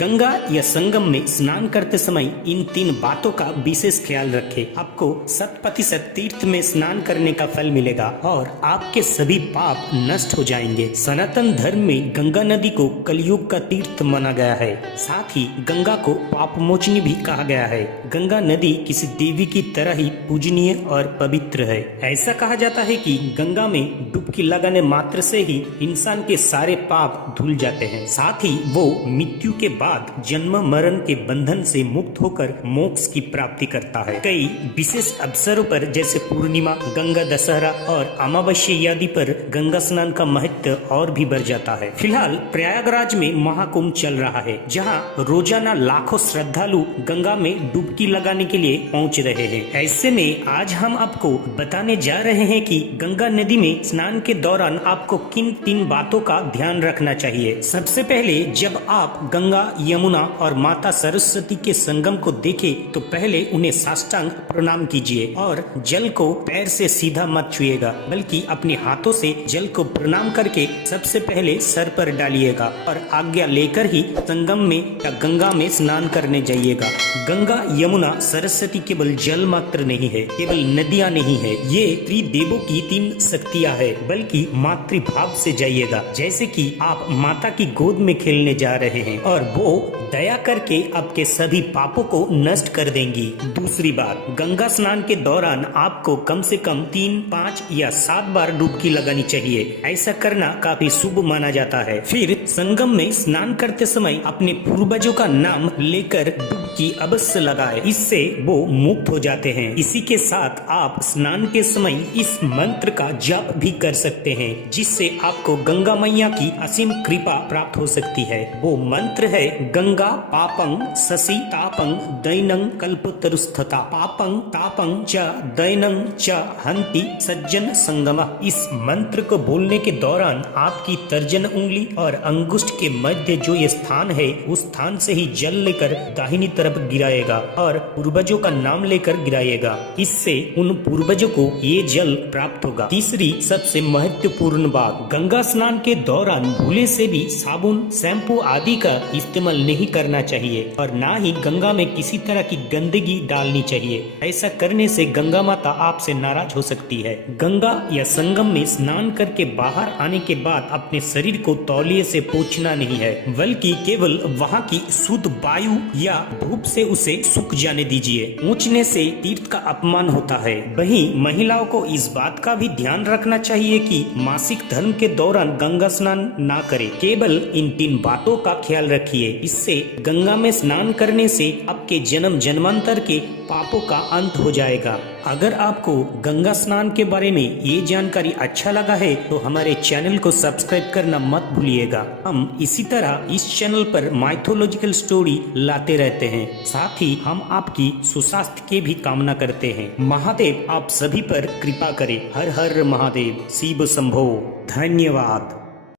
गंगा या संगम में स्नान करते समय इन 3 बातों का विशेष ख्याल रखें। आपको 100% तीर्थ में स्नान करने का फल मिलेगा और आपके सभी पाप नष्ट हो जाएंगे। सनातन धर्म में गंगा नदी को कलयुग का तीर्थ माना गया है। साथ ही गंगा को पाप मोचनी भी कहा गया है। गंगा नदी किसी देवी की तरह ही पूजनीय और पवित्र है। ऐसा कहा जाता है कि गंगा में डुबकी लगाने मात्र से ही इंसान के सारे पाप धुल जाते हैं। साथ ही वो मृत्यु के बाद जन्म मरण के बंधन से मुक्त होकर मोक्ष की प्राप्ति करता है। कई विशेष अवसरों पर जैसे पूर्णिमा, गंगा दशहरा और अमावस्या आदि पर गंगा स्नान का महत्व और भी बढ़ जाता है। फिलहाल प्रयागराज में महाकुंभ चल रहा है, जहां रोजाना लाखों श्रद्धालु गंगा में डुबकी लगाने के लिए पहुंच रहे हैं। ऐसे में आज हम आपको बताने जा रहे हैं कि गंगा नदी में स्नान के दौरान आपको किन 3 बातों का ध्यान रखना चाहिए। सबसे पहले जब आप गंगा, यमुना और माता सरस्वती के संगम को देखें तो पहले उन्हें साष्टांग प्रणाम कीजिए और जल को पैर से सीधा मत छुएगा, बल्कि अपने हाथों से जल को प्रणाम करके सबसे पहले सर पर डालिएगा और आज्ञा लेकर ही संगम में या गंगा में स्नान करने जाइएगा। गंगा, यमुना, सरस्वती केवल जल मात्र नहीं है, केवल नदियाँ नहीं है, ये त्रिदेवों की 3 शक्तियाँ है, बल्कि मातृभाव से जाइएगा, जैसे कि आप माता की गोद में खेलने जा रहे हैं और वो दया करके आपके सभी पापों को नष्ट कर देंगी। दूसरी बात, गंगा स्नान के दौरान आपको कम से कम 3, 5 या 7 बार डुबकी लगानी चाहिए। ऐसा करना काफी शुभ माना जाता है। फिर संगम में स्नान करते समय अपने पूर्वजों का नाम लेकर डुबकी अवश्य लगाए, इससे वो मुक्त हो जाते हैं। इसी के साथ आप स्नान के समय इस मंत्र का जाप भी कर सकते हैं, जिससे आपको गंगा मैया की असीम कृपा प्राप्त हो सकती है। वो मंत्र है गंगा पापं शशि तापं दैनं कल्पतरुस्थता पापं तापं च दैनं च हंति सज्जन संगमः। इस मंत्र को बोलने के दौरान आपकी तर्जन उंगली और अंगुष्ठ के मध्य जो ये स्थान है, उस स्थान से ही जल लेकर दाहिनी तरफ गिराएगा और पूर्वजों का नाम लेकर गिराएगा। इससे उन पूर्वजों को ये जल प्राप्त होगा। तीसरी सबसे महत्वपूर्ण बात, गंगा स्नान के दौरान भूले से भी साबुन, शैम्पू आदि का इस्तेमाल नहीं करना चाहिए और ना ही गंगा में किसी तरह की गंदगी डालनी चाहिए। ऐसा करने से गंगा माता आपसे नाराज हो सकती है। गंगा या संगम में स्नान करके बाहर आने के बाद अपने शरीर को तौलिए से पोंछना नहीं है, बल्कि केवल वहाँ की शुद्ध वायु या धूप से उसे सूख जाने दीजिए। पोंछने से तीर्थ का अपमान होता है। वहीं महिलाओं को इस बात का भी ध्यान रखना चाहिए कि मासिक धर्म के दौरान गंगा स्नान ना करे। केवल इन 3 बातों का ख्याल रखिए। इससे गंगा में स्नान करने से आपके जन्म जन्मांतर के पापों का अंत हो जाएगा। अगर आपको गंगा स्नान के बारे में ये जानकारी अच्छा लगा है तो हमारे चैनल को सब्सक्राइब करना मत भूलिएगा। हम इसी तरह इस चैनल पर माइथोलॉजिकल स्टोरी लाते रहते हैं। साथ ही हम आपकी सुस्वास्थ्य की भी कामना करते हैं। महादेव आप सभी पर कृपा करे। हर हर महादेव, शिव शंभो। धन्यवाद।